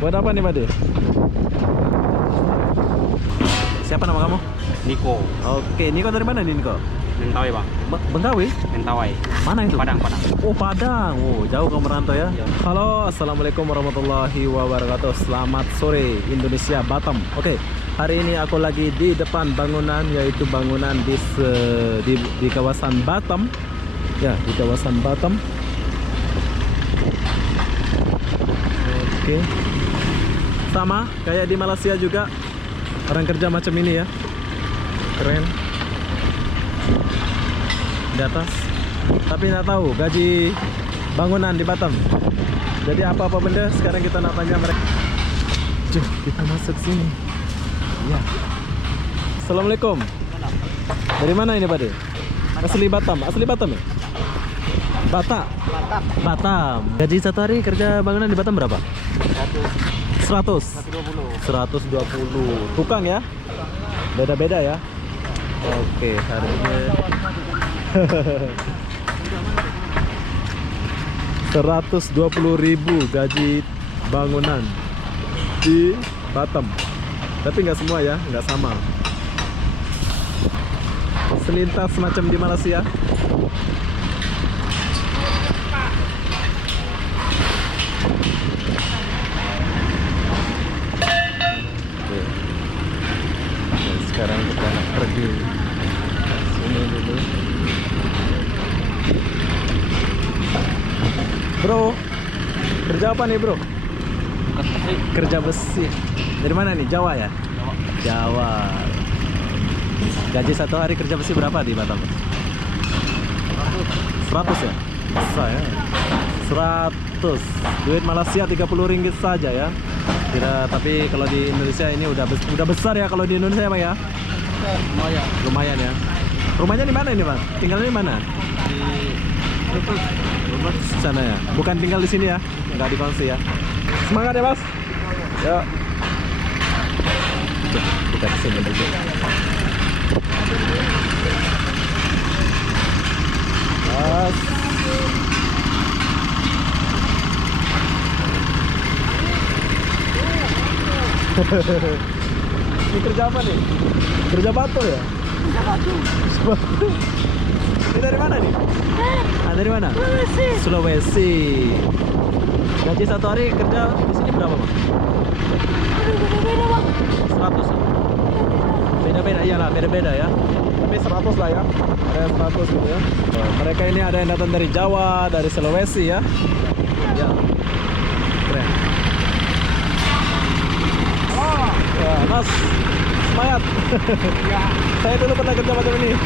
Buat apa nih, Pade? Siapa nama kamu? Niko. Oke, Niko dari mana nih, Niko? Mentawai bang. Bengkawi? Mentawai. Mana itu? Padang. Oh, Padang. Oh, jauh kamu merantau ya? Halo, assalamualaikum warahmatullahi wabarakatuh. Selamat sore Indonesia, Batam. Oke, hari ini aku lagi di depan bangunan, yaitu bangunan di kawasan Batam. Ya, di kawasan Batam. Oke, sama kayak di Malaysia juga, orang kerja macam ini ya, keren di atas. Tapi nggak tahu gaji bangunan di Batam. Jadi apa-apa benda sekarang kita nak tanya mereka. Jom kita masuk sini ya. Assalamualaikum. Dari mana ini, Pade? Asli Batam ya? Batam. Gaji satu hari kerja bangunan di Batam berapa? 100. 120. Tukang ya? Beda-beda ya? Oke, harusnya 120.000 gaji bangunan di Batam. Tapi nggak semua ya, nggak sama. Selintas macam di Malaysia. Sekarang kita nak pergi sini dulu. Bro, kerja apa nih, bro? Kerja besi. Dari mana nih? Jawa ya? Jawa. Gaji satu hari kerja besi berapa di Batam? 100 ya? Besar ya? 100. Duit Malaysia 30 ringgit saja ya. Tidak, tapi kalau di Indonesia ini udah besar ya kalau di Indonesia, Bang ya? Lumayan ya. Rumahnya di mana ini, Bang? Tinggalnya di mana? Di rumah sana ya. Bukan tinggal di sini ya. Nggak dikongsi ya. Semangat ya, Mas. Ya. Kita kesini dulu. Mas. Ini kerja apa nih? Kerja batu ya? Kerja batu. Ini dari mana nih? Dari mana? Sulawesi. Gaji satu hari kerja di sini berapa, Bang? Beda-beda, Bang. 100 ya? Beda-beda, iyalah beda-beda ya. Tapi 100 lah ya. Ada 100 gitu ya. Mereka ini ada yang datang dari Jawa, dari Sulawesi ya. Ya. Keren. Ya, Mas, semangat. Ya. Saya dulu pernah kerja macam ini.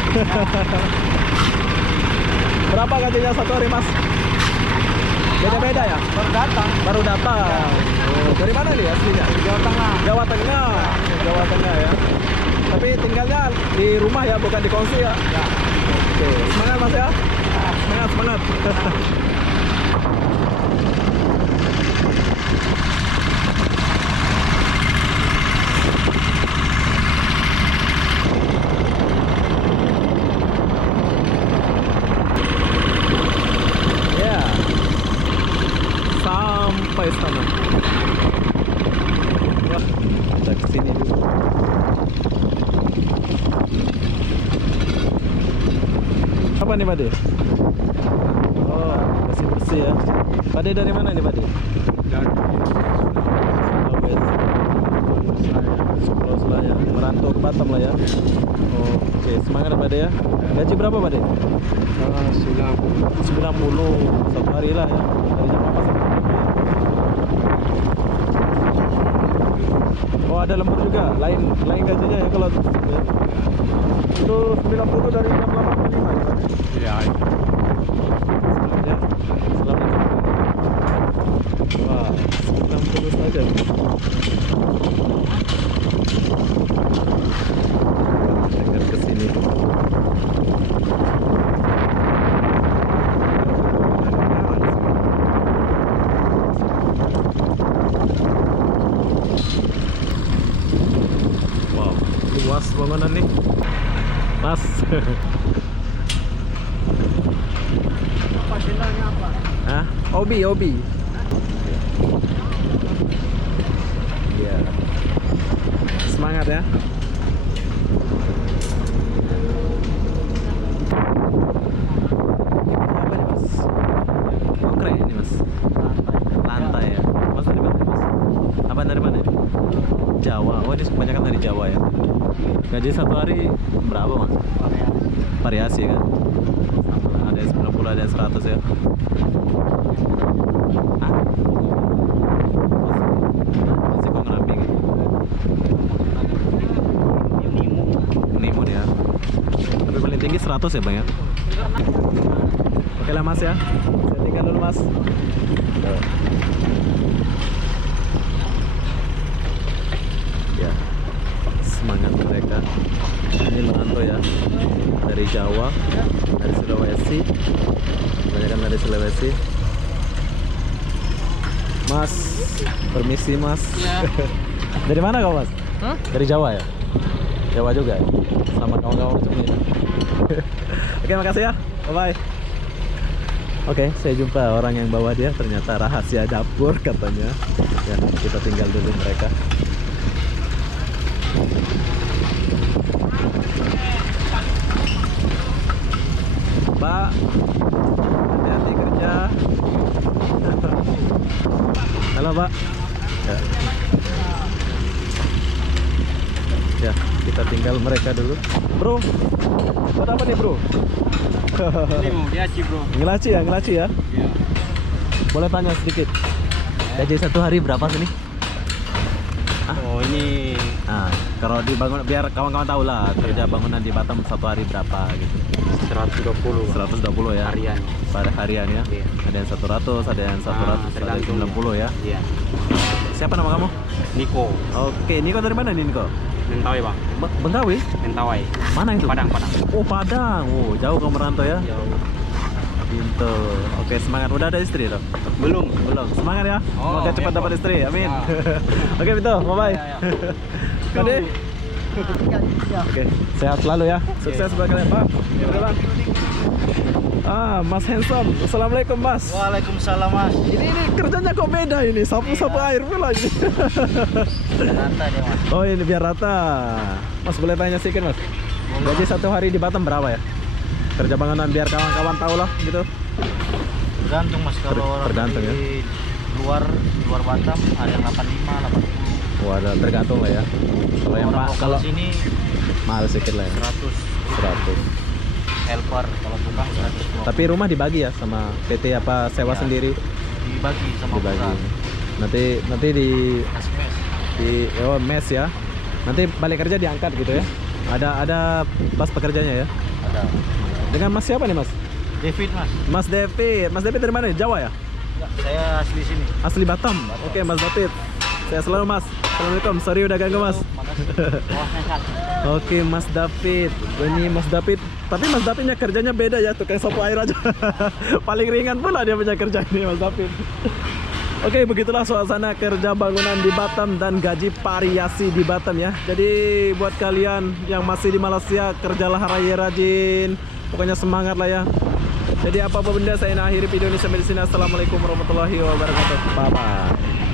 Berapa gajinya satu hari, Mas? Beda-beda ya? Baru datang. Oh, dari mana nih aslinya? Jawa Tengah. Jawa Tengah ya. Tapi tinggalnya di rumah ya, bukan di kongsi ya? Oke, semangat Mas ya. Semangat. Sampai sana. Ya, kita kesini dulu. Apa nih, Pade? Oh, bersih ya. Pade dari mana nih, Pade? Dari Pulau Selayar. Merantau ke Batam lah ya. Oke, semangat Pade ya. Gaji berapa, Pade? 90 satu hari lah ya. Dari jam berapa sampai jam berapa? Oh, ada lembur juga. Lain gajinya ya kalau ya. Itu 90 dari jam 8 ke 5 ya. ya. Ya. Selamat. Wah, 90 saja. Dengar ke sini. Luas bangunan nih, Mas. Apa jendelanya apa? Hah? Obi. ya. Apa nih mas? Konkret ini mas. Lantai ya. Mas dari mana mas? Apa dari mana? Jawa. Oh ini kebanyakan dari Jawa ya. Gaji satu hari berapa mas? Variasi kan. Sama, ada yang 90, ada yang 100 ya. Hah? Masih kok ngeramping gitu. Menimun ya. Tapi paling tinggi 100 ya bang ya. Oke lah mas ya. Saya tinggal dulu mas. Ya, semangat mereka. Ini merantau ya, dari Jawa, dari Sulawesi, kebanyakan dari Sulawesi. Mas, permisi mas. Ya. Dari mana kau mas? Hah? Dari Jawa ya? Jawa juga ya? Sama kawan-kawan macam ini. Oke, makasih ya. Bye-bye. Oke, saya jumpa orang yang bawa dia. Ternyata rahasia dapur katanya. Ya, kita tinggal dulu mereka. Pak, hati-hati kerja. Halo Pak. Ya. Ya, kita tinggal mereka dulu. Bro, buat apa nih bro? Ini mau diaci bro. Ngelaci ya, ngelaci ya. Iya. Boleh tanya sedikit. Gaji satu hari berapa sih nih? Oh ini Nah, kalau dibangun biar kawan-kawan tahu lah kerja bangunan di Batam satu hari berapa gitu. 120 120 ya. harian. Pada harian ya. Iya. Ada yang 100, ada yang 100, ada yang 90 ya. Iya. Siapa nama kamu? Niko. Oke, Niko dari mana nih Niko? Mentawai bang. Bengkawi? Mentawai. Mana itu? Padang. Oh, Padang. Oh, jauh kamu merantau ya. Jauh. Pintu. Oke, semangat. Udah ada istri dong? Belum. Belum. Semangat ya. Oh, Semoga cepat ya, dapat Bang. istri. Amin. Ya. Oke, Pintu. Bye-bye. Ya, ya. Kade. Oke, sehat selalu ya. Sukses buat kalian, Pak. Oke, Bang. Ah, Mas Handsome. Assalamualaikum, Mas. Waalaikumsalam mas. Ini kerjanya kok beda ini. Sapu-sapu air pula ini. Rata dia mas. Oh, ini biar rata. Mas boleh tanya sedikit, Mas? Gaji satu hari di Batam berapa ya? Kerja bangunan biar kawan-kawan tahu lah gitu. Tergantung mas kalau orang Tergantung, dari luar Batam ada yang 85, 80. Wah, tergantung lah ya. Kalau yang Orang lokal kalau sini mahal sedikit lah ya. 100. 100. Helper kalau tukang 120. Tapi rumah dibagi ya sama PT apa sewa Ya. sendiri? Dibagi sama Dibagi. perusahaan. Nanti di Mes. mes ya. Nanti balik kerja diangkat gitu ya. Ada pas pekerjanya ya. Ada. Dengan Mas siapa nih, Mas? David mas. Mas David. Mas David dari mana? Jawa ya? Ya, saya asli sini. Asli Batam. Oke, Mas David. Saya selalu Mas. Assalamualaikum. Sorry udah ganggu Mas. Wah sehat. Oke, Mas David. Ini Mas David. Tapi Mas Davidnya kerjanya beda ya, tukang sapu air aja. Paling ringan pula dia punya kerja ini Mas David. Oke, begitulah suasana kerja bangunan di Batam dan gaji variasi di Batam ya. Jadi buat kalian yang masih di Malaysia, kerjalah rajin. Pokoknya semangat lah ya. Jadi apa benda saya akhiri video ini sampai di sini. Assalamualaikum warahmatullahi wabarakatuh. Bye bye.